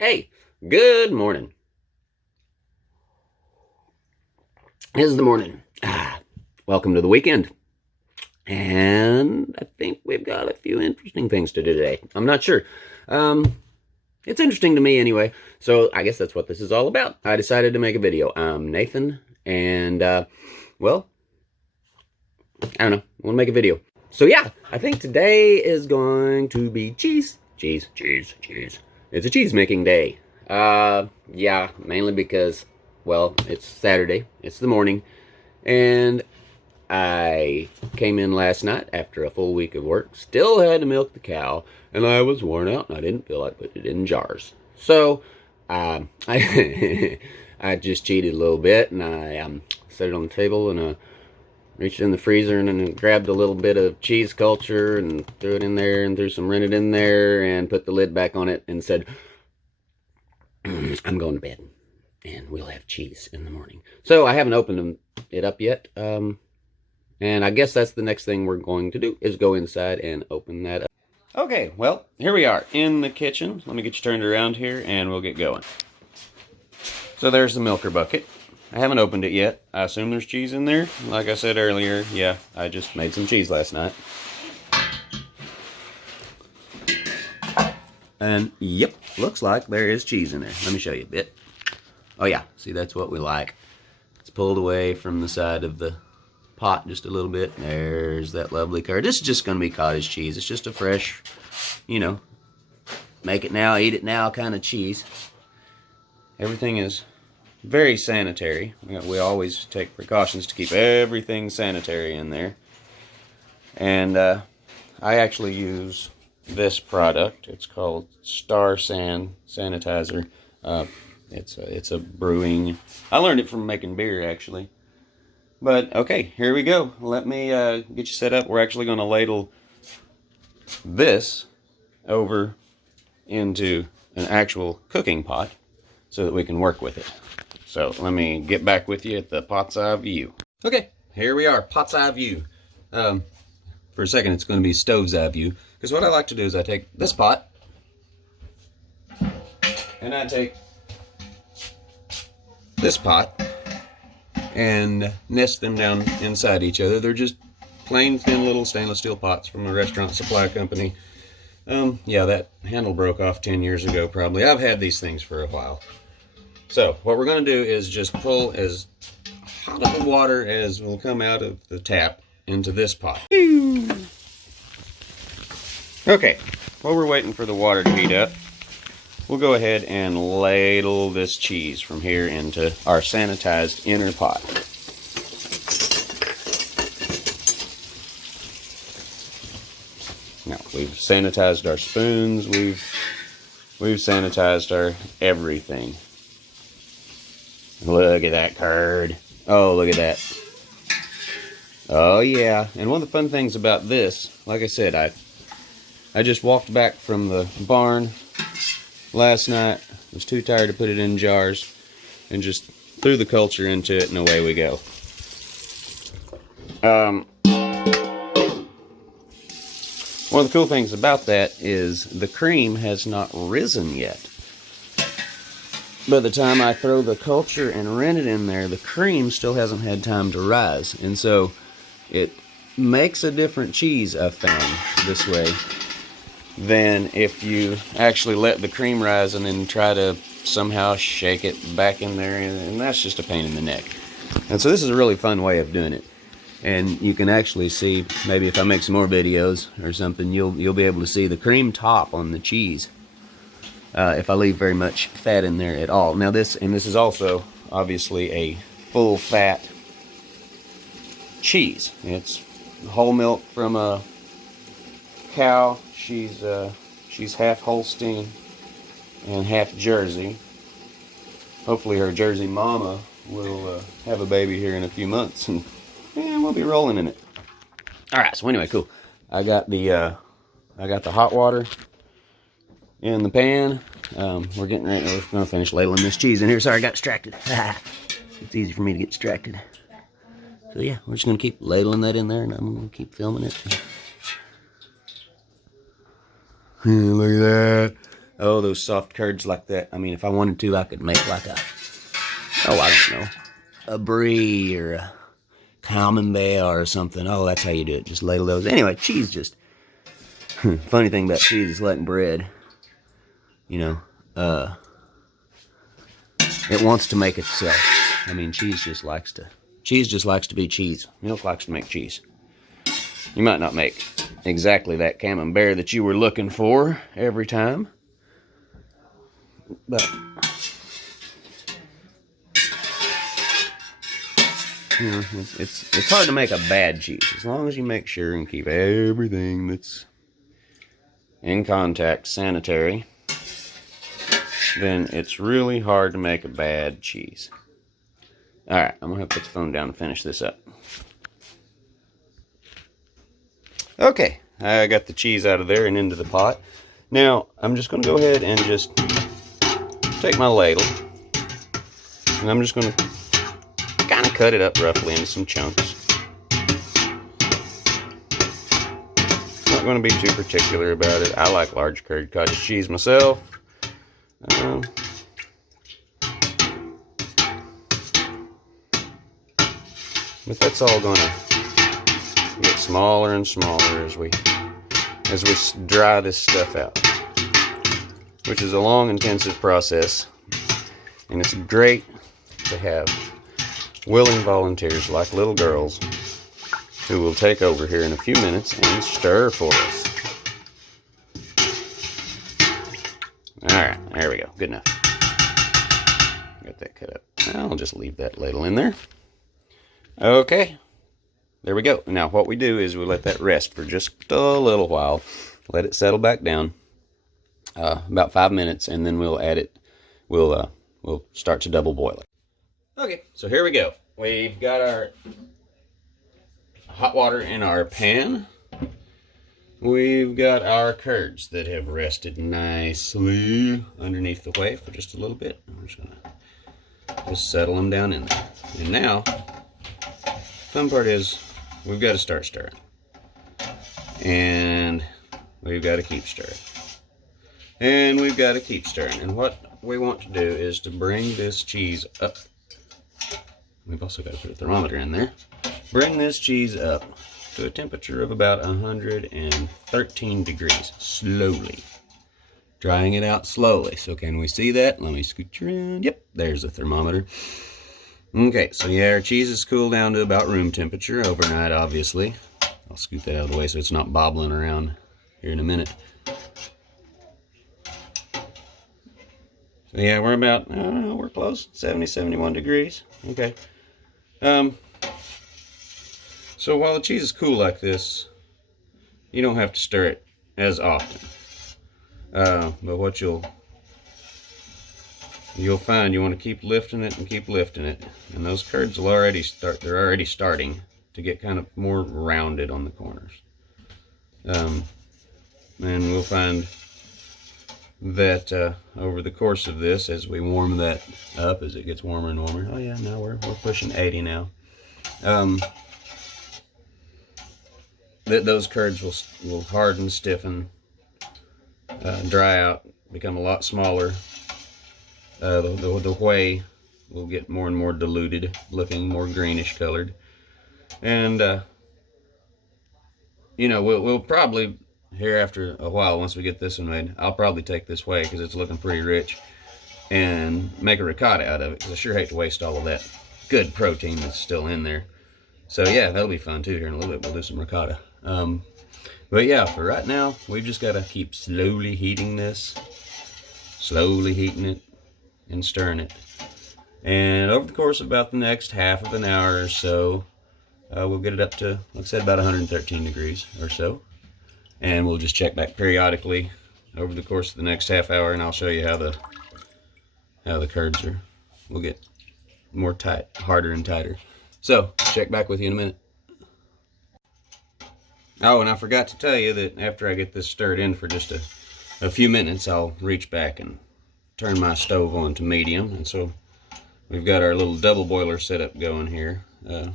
Hey, good morning. This is the morning. Welcome to the weekend. And I think we've got a few interesting things to do today. I'm not sure. It's interesting to me anyway. So I guess that's what this is all about. I decided to make a video. I'm Nathan, and well, I don't know. I want to make a video. So yeah, I think today is going to be cheese. Cheese. It's a cheese making day. Yeah, mainly because, well, it's Saturday. It's the morning. And I came in last night after a full week of work. Still had to milk the cow. And I was worn out and I didn't feel like putting it in jars. So, I, I just cheated a little bit. And I set it on the table and reached in the freezer and then grabbed a little bit of cheese culture and threw it in there and threw some rennet in there and put the lid back on it and said, I'm going to bed and we'll have cheese in the morning. So I haven't opened it up yet. And I guess that's the next thing we're going to do is go inside and open that up. Okay, well, here we are in the kitchen. Let me get you turned around here and we'll get going. So there's the milker bucket. I haven't opened it yet. I assume there's cheese in there. Like I said earlier, yeah, I just made some cheese last night. And yep, looks like there is cheese in there. Let me show you a bit. Oh yeah, see, that's what we like. It's pulled away from the side of the pot just a little bit. There's that lovely curd. This is just going to be cottage cheese. It's just a fresh, you know, make it now, eat it now kind of cheese. Everything is very sanitary. We always take precautions to keep everything sanitary in there. And I actually use this product. It's called Star San Sanitizer. It's a brewing. I learned it from making beer, actually. But okay, here we go. Let me get you set up. We're actually going to ladle this over into an actual cooking pot so that we can work with it. So let me get back with you at the pot's eye view. Okay, here we are, pot's eye view. For a second, it's going to be stove's eye view. Because what I like to do is I take this pot, and I take this pot, and nest them down inside each other. They're just plain thin little stainless steel pots from a restaurant supply company. Yeah, that handle broke off 10 years ago probably. I've had these things for a while. So what we're going to do is just pull as hot of the water as will come out of the tap into this pot. Okay, while we're waiting for the water to heat up, we'll go ahead and ladle this cheese from here into our sanitized inner pot. Now, we've sanitized our spoons, we've sanitized our everything. Look at that curd. Oh, look at that. Oh, yeah. And one of the fun things about this, like I said, I just walked back from the barn last night. Was too tired to put it in jars and just threw the culture into it and away we go. One of the cool things about that is the cream has not risen yet. By the time I throw the culture and rennet in there, the cream still hasn't had time to rise. And so it makes a different cheese, I've found, this way than if you actually let the cream rise and then try to somehow shake it back in there. And that's just a pain in the neck. And so this is a really fun way of doing it. And you can actually see, maybe if I make some more videos or something, you'll be able to see the cream top on the cheese. If I leave very much fat in there at all. Now this is also obviously a full fat cheese. It's whole milk from a cow. She's half Holstein and half Jersey. Hopefully her Jersey mama will have a baby here in a few months and we'll be rolling in it. Alright, so anyway, cool. I got the hot water in the pan. We're getting ready. We're going to finish ladling this cheese in here. Sorry, I got distracted. It's easy for me to get distracted. So yeah, we're just going to keep ladling that in there, and I'm going to keep filming it. Look at that. Oh, those soft curds like that. I mean, if I wanted to, I could make like a, oh, I don't know, a brie or a camembert or something. Oh, that's how you do it. Just ladle those. Anyway, cheese just, funny thing about cheese is letting bread, you know, it wants to make itself. I mean, cheese just likes to be cheese. Milk likes to make cheese. You might not make exactly that camembert that you were looking for every time, but you know, it's hard to make a bad cheese as long as you make sure and keep everything that's in contact sanitary. Then it's really hard to make a bad cheese. Alright, I'm going to have to put the phone down and finish this up. Okay, I got the cheese out of there and into the pot. Now, I'm just going to go ahead and just take my ladle. And I'm just going to kind of cut it up roughly into some chunks. Not going to be too particular about it. I like large curd cottage cheese myself. But that's all going to get smaller and smaller as we dry this stuff out, which is a long, intensive process, and it's great to have willing volunteers like little girls who will take over here in a few minutes and stir for us. Alright, there we go. Good enough. Got that cut up. I'll just leave that ladle in there. Okay, there we go. Now what we do is we let that rest for just a little while. Let it settle back down, about 5 minutes, and then we'll add it. We'll start to double boil it. Okay, so here we go. We've got our hot water in our pan. We've got our curds that have rested nicely underneath the whey for just a little bit. I'm just gonna settle them down in there. And now, fun part is we've got to start stirring, and we've got to keep stirring, and we've got to keep stirring. And what we want to do is to bring this cheese up. We've also got to put a thermometer in there. Bring this cheese up to a temperature of about 113 degrees, slowly. Drying it out slowly. So can we see that? Let me scoot around. Yep, there's the thermometer. Okay, so yeah, our cheese is cooled down to about room temperature overnight, obviously. I'll scoot that out of the way so it's not bobbling around here in a minute. So yeah, we're about, we're close, 70, 71 degrees. Okay. So while the cheese is cool like this, you don't have to stir it as often. But what you'll find, you want to keep lifting it and keep lifting it, and those curds will already they're already starting to get kind of more rounded on the corners. And we'll find that over the course of this, as we warm that up, as it gets warmer and warmer. Oh yeah, now we're pushing 80 now. Those curds will harden, stiffen, dry out, become a lot smaller. The whey will get more and more diluted, looking more greenish colored. And you know, we'll probably, here after a while, once we get this one made, I'll probably take this whey, because it's looking pretty rich, and make a ricotta out of it, because I sure hate to waste all of that good protein that's still in there. So yeah, that'll be fun too. Here in a little bit we'll do some ricotta. But yeah, for right now, we've just got to keep slowly heating this, slowly heating it and stirring it. And over the course of about the next half of an hour or so, we'll get it up to, like I said, about 113 degrees or so. And we'll just check back periodically over the course of the next half hour, and I'll show you how the curds will get more tight, harder and tighter. So, check back with you in a minute. Oh, and I forgot to tell you that after I get this stirred in for just a few minutes, I'll reach back and turn my stove on to medium. And so we've got our little double boiler setup going here. So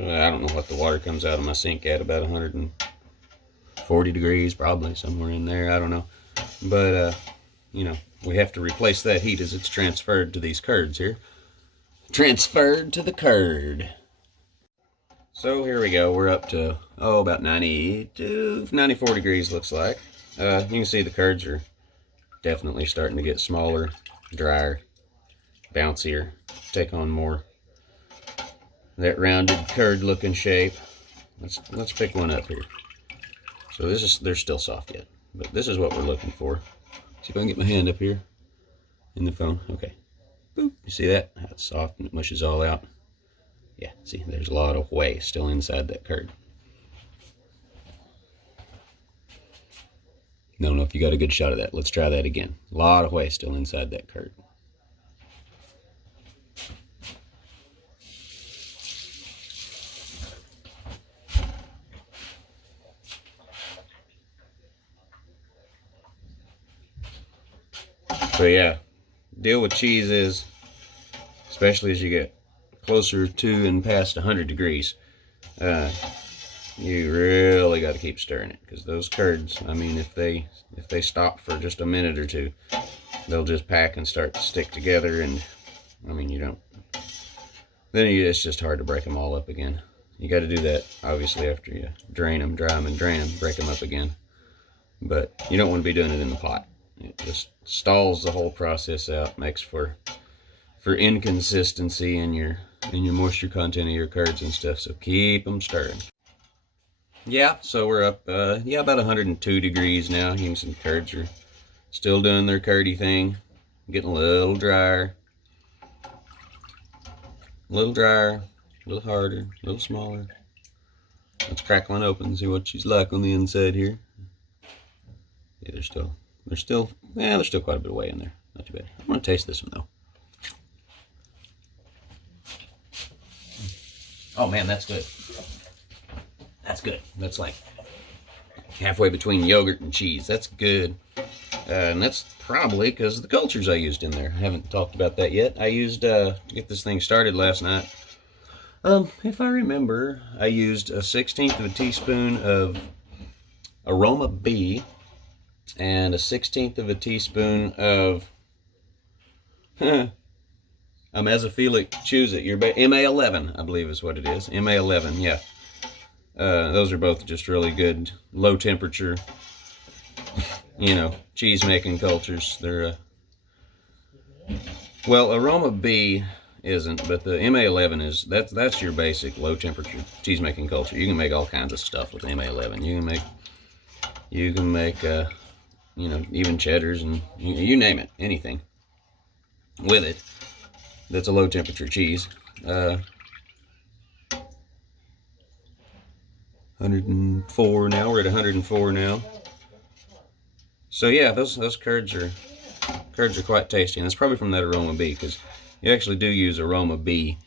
I don't know what the water comes out of my sink at, about 140 degrees, probably somewhere in there. I don't know. But you know, we have to replace that heat as it's transferred to these curds here. Transferred to the curd. So here we go. We're up to, about 92, 94 degrees looks like. You can see the curds are definitely starting to get smaller, drier, bouncier, take on more that rounded curd looking shape. Let's pick one up here. So they're still soft yet, but this is what we're looking for. See if I can get my hand up here in the phone. Okay. Boop. You see that? That's soft and it mushes all out. Yeah, see, there's a lot of whey still inside that curd. Don't know if you got a good shot of that. Let's try that again. A lot of whey still inside that curd. So yeah, deal with cheese is, especially as you get closer to and past 100 degrees, you really got to keep stirring it, because those curds, I mean, if they stop for just a minute or two, they'll just pack and start to stick together, and I mean, it's just hard to break them all up again. You got to do that obviously after you drain them, dry them, and drain them, break them up again. But you don't want to be doing it in the pot. It just stalls the whole process out, makes for inconsistency in your moisture content of your curds and stuff. So keep them stirring. Yeah, so we're up about 102 degrees now. You can see the curds are still doing their curdy thing, getting a little drier, a little harder, a little smaller. Let's crack one open and see what she's like on the inside here. Yeah, there's still quite a bit of whey in there. Not too bad. I'm gonna taste this one though. Oh man, that's good. That's good. That's like halfway between yogurt and cheese. That's good. And that's probably because of the cultures I used in there. I haven't talked about that yet. I used, to get this thing started last night, if I remember, I used a 1/16 of a teaspoon of Aroma B and a 1/16 of a teaspoon of a mesophilic choose-it. Your MA11, I believe is what it is. MA11, yeah. Those are both just really good, low temperature, cheese making cultures. They're, well, Aroma B isn't, but the MA11 is, that's your basic low temperature cheese making culture. You can make all kinds of stuff with MA11. You can make, even cheddars and you name it, anything with it that's a low temperature cheese. 104 now. We're at 104 now. So yeah, those curds are quite tasty, and it's probably from that Aroma B, because you actually do use Aroma B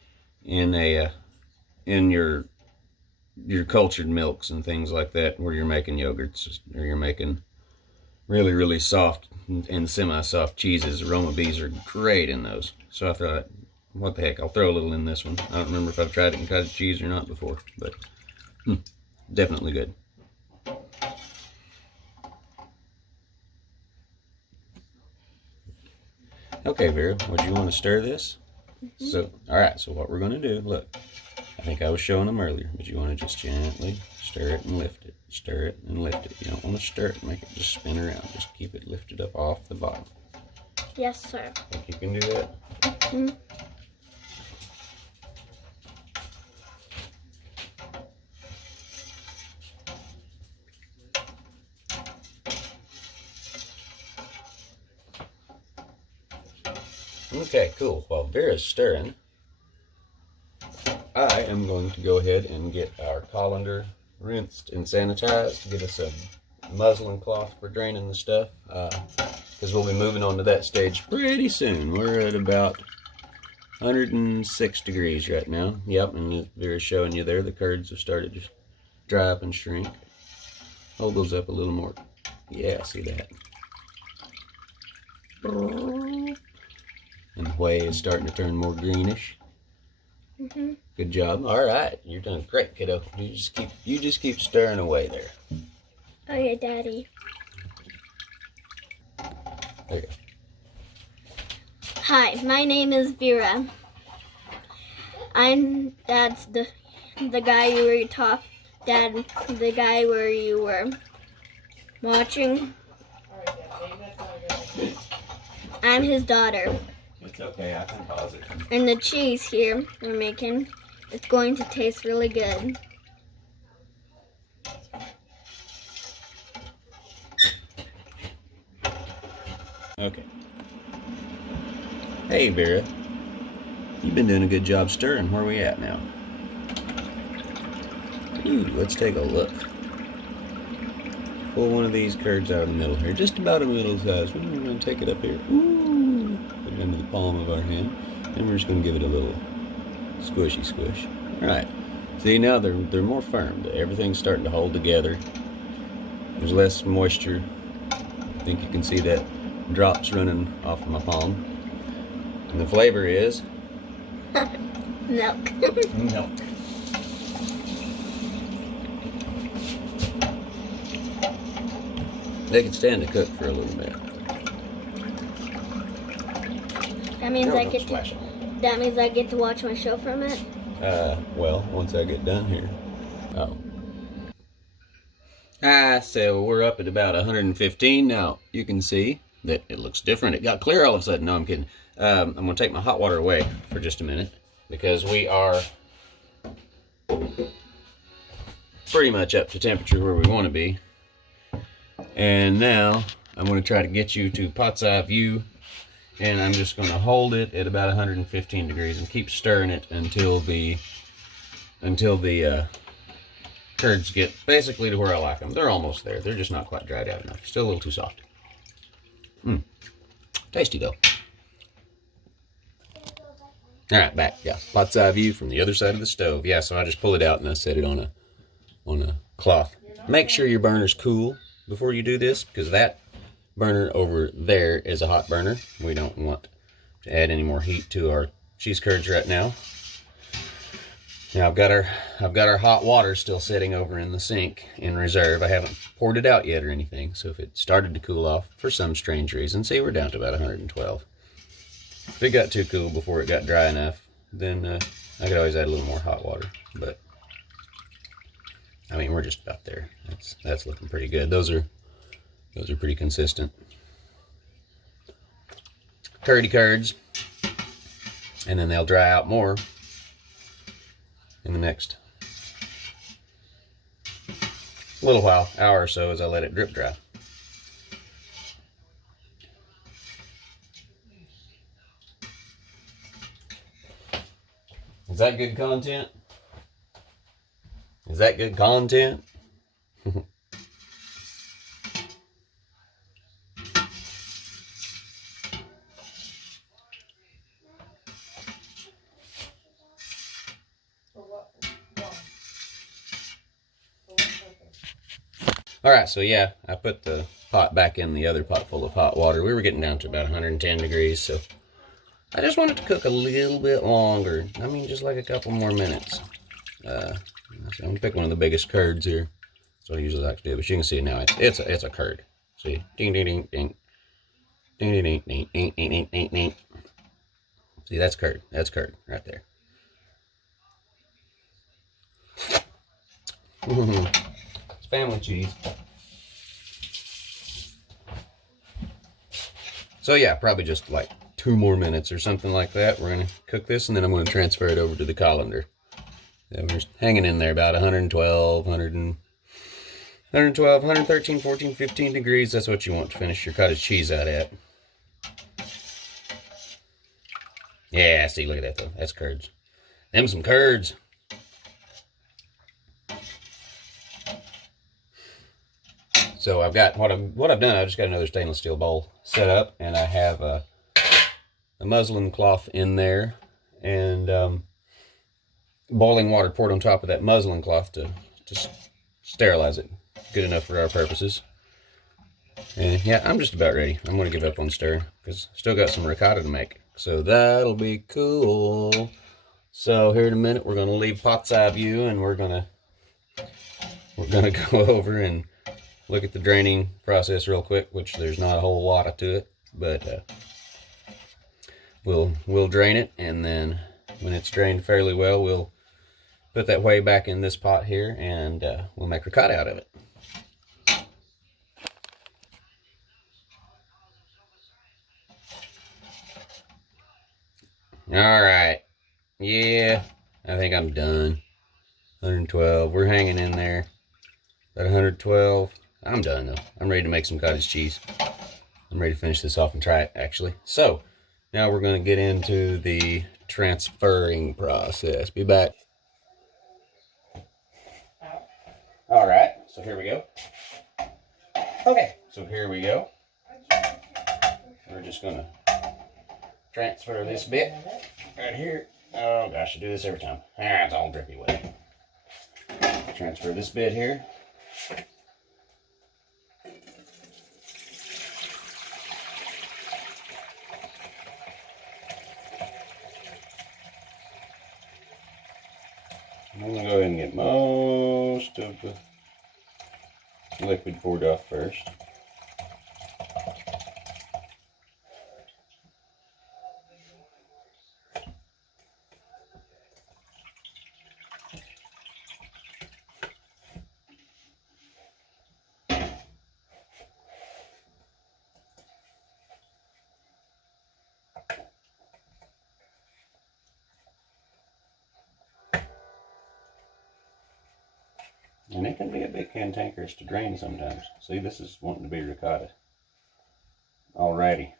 in your cultured milks and things like that, where you're making yogurts or you're making really, really soft and semi-soft cheeses. Aroma Bs are great in those. So I thought, what the heck, I'll throw a little in this one. I don't remember if I've tried it in cottage cheese or not before, but definitely good. Okay, Vera, would you want to stir this? So, alright, so what we're going to do, look, I think I was showing them earlier, but you want to just gently stir it and lift it. Stir it and lift it. You don't want to stir it and make it just spin around. Just keep it lifted up off the bottom. Yes, sir. Think you can do that? Mm-hmm. Okay, cool. While Vera's stirring, I am going to go ahead and get our colander rinsed and sanitized to get us a muslin cloth for draining the stuff, because we'll be moving on to that stage pretty soon. We're at about 106 degrees right now. Yep, and Vera's showing you there, the curds have started to dry up and shrink. Hold those up a little more. Yeah, see that? And the whey is starting to turn more greenish. Mm-hmm. Good job. All right, you're doing great, kiddo. You just keep stirring away there. Oh yeah, Daddy. There you go. Hi, my name is Vera. That's the guy you were Dad, the guy where you were watching. I'm his daughter. It's okay, I can pause it. And the cheese here we're making is going to taste really good. Okay. Hey, Vera. You've been doing a good job stirring. Where are we at now? Ooh, let's take a look. Pull one of these curds out of the middle here. Just about a middle size. We're going to take it up here. Ooh. Put it into the palm of our hand. And we're just going to give it a little squishy squish. Alright. See, now they're more firm. Everything's starting to hold together. There's less moisture. I think you can see that drops running off of my palm. And the flavor is Milk. milk. They can stand to cook for a little bit. That means that means I get to watch my show from it. Well, once I get done here. Oh. So we're up at about 115 now. You can see that it looks different. It got clear all of a sudden. No, I'm kidding. I'm going to take my hot water away for just a minute because we are pretty much up to temperature where we want to be. And now I'm going to try to get you to pot's eye view, and I'm just going to hold it at about 115 degrees and keep stirring it until the curds get basically to where I like them. They're almost there. They're just not quite dried out enough. Still a little too soft. Tasty though. All right, back. Yeah, pot's eye view from the other side of the stove. Yeah, so I just pull it out and I set it on a cloth. Make sure your burner's cool before you do this, because that burner over there is a hot burner. We don't want to add any more heat to our cheese curds right now. Now I've got our hot water still sitting over in the sink in reserve. I haven't poured it out yet or anything, so if it started to cool off for some strange reason, see, we're down to about 112. If it got too cool before it got dry enough, then I could always add a little more hot water. But I mean, we're just about there. That's looking pretty good. Those are pretty consistent. Curdy curds, and then they'll dry out more in the next little while, hour or so, as I let it drip dry. Is that good content? Is that good content? Alright, so yeah, I put the pot back in the other pot full of hot water. We were getting down to about 110 degrees, so I just wanted to cook a little bit longer. I mean, just like a couple more minutes. So I'm gonna pick one of the biggest curds here. That's what I usually like to do, but you can see now it's a curd. See, ding ding ding ding, ding ding ding ding ding ding ding ding. See, that's curd. That's curd right there. It's family cheese. So yeah, probably just like 2 more minutes or something like that. We're gonna cook this, and then I'm gonna transfer it over to the colander. Yeah, we're just hanging in there about 112, 113, 14, 15 degrees. That's what you want to finish your cottage cheese out at. Yeah, see, look at that though. That's curds. Them some curds. So I've got what I've done. I just got another stainless steel bowl set up, and I have a muslin cloth in there, and boiling water poured on top of that muslin cloth to sterilize it. Good enough for our purposes. And yeah, I'm just about ready. I'm going to give up on stir because still got some ricotta to make. So that'll be cool. So here in a minute, we're going to leave pot's eye view, and we're going to go over and look at the draining process real quick, which there's not a whole lot to it. But we'll drain it, and then when it's drained fairly well, we'll put that whey back in this pot here, and we'll make ricotta out of it. All right. Yeah, I think I'm done. 112. We're hanging in there. At 112. I'm done though. I'm ready to make some cottage cheese. I'm ready to finish this off and try it, actually. So, now we're going to get into the transferring process. Be back. All right, so here we go. Okay, so here we go. We're just going to transfer this bit right here. Oh gosh, I do this every time. Ah, it's all drippy wet. Transfer this bit here. I'm going to go ahead and get most of the liquid poured off first. And it can be a bit cantankerous to drain sometimes. See, this is wanting to be ricotta already.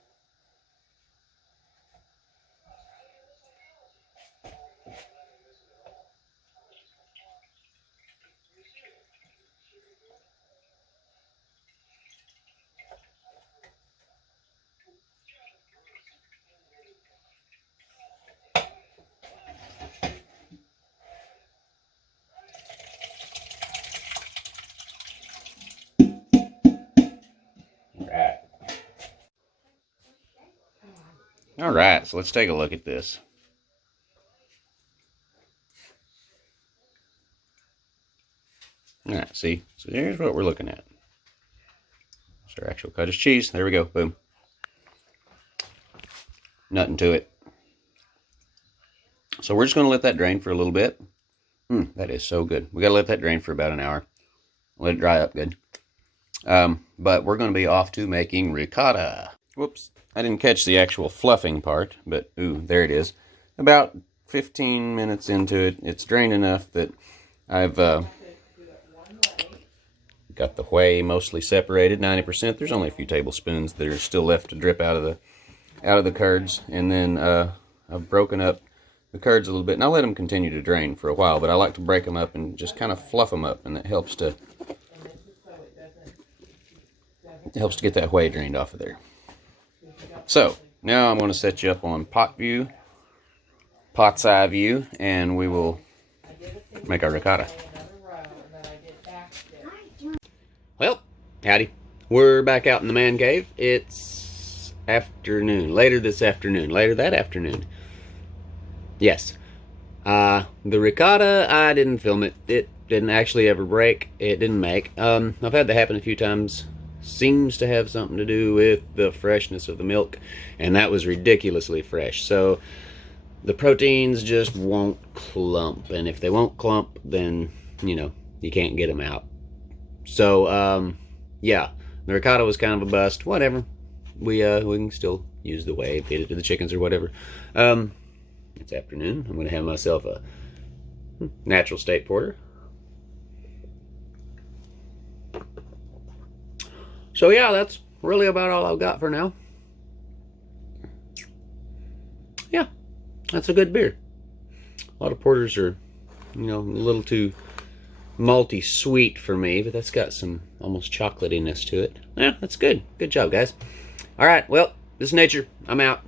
All right, so let's take a look at this. All right, see, so here's what we're looking at. It's our actual cottage cheese. There we go, boom. Nothing to it. So we're just going to let that drain for a little bit. That is so good. We got to let that drain for about an hour. Let it dry up good. But we're going to be off to making ricotta. Whoops. I didn't catch the actual fluffing part, but ooh, there it is. About 15 minutes into it, it's drained enough that I've got the whey mostly separated, 90%. There's only a few tablespoons that are still left to drip out of the curds, and then I've broken up the curds a little bit, and I'll let them continue to drain for a while, but I like to break them up and just kind of fluff them up, and that helps to get that whey drained off of there. So, now I'm going to set you up on pot's eye view, and we will make our ricotta. Well, howdy. We're back out in the man cave. It's afternoon, later that afternoon. Yes. The ricotta, I didn't film it. It didn't actually ever break. It didn't make. I've had that happen a few times. Seems to have something to do with the freshness of the milk, and that was ridiculously fresh. So the proteins just won't clump, and if they won't clump, then you know you can't get them out. So yeah, the ricotta was kind of a bust. Whatever, we can still use the whey, feed it to the chickens or whatever. It's afternoon. I'm gonna have myself a natural state porter. So yeah, that's really about all I've got for now. Yeah, that's a good beer. A lot of porters are, you know, a little too malty sweet for me, but that's got some almost chocolatiness to it. Yeah, that's good. Good job, guys. All right, well, this is Nature. I'm out.